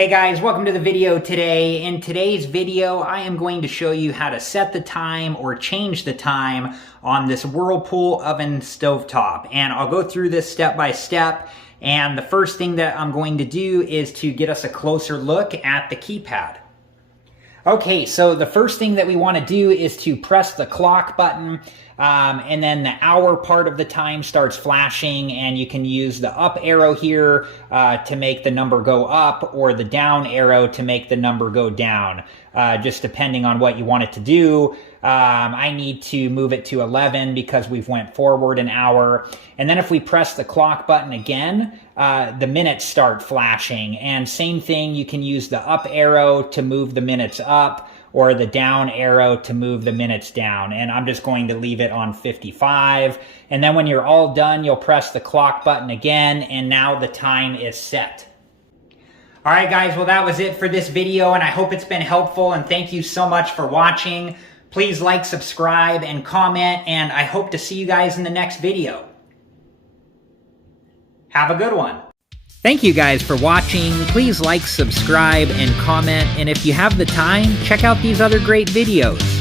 Hey guys, welcome to the video today. In today's video, I am going to show you how to set the time or change the time on this Whirlpool oven stovetop. And I'll go through this step by step. And the first thing that I'm going to do is to get us a closer look at the keypad. Okay, so the first thing that we want to do is to press the clock button, and then the hour part of the time starts flashing, and you can use the up arrow here to make the number go up, or the down arrow to make the number go down, just depending on what you want it to do. I need to move it to 11 because we've went forward an hour. And then if we press the clock button again, the minutes start flashing. And same thing, you can use the up arrow to move the minutes up or the down arrow to move the minutes down. And I'm just going to leave it on 55. And then when you're all done, you'll press the clock button again, and now the time is set. All right, guys, well, that was it for this video, and I hope it's been helpful, and thank you so much for watching. Please like, subscribe, and comment, and I hope to see you guys in the next video. Have a good one. Thank you guys for watching. Please like, subscribe, and comment, and if you have the time, check out these other great videos.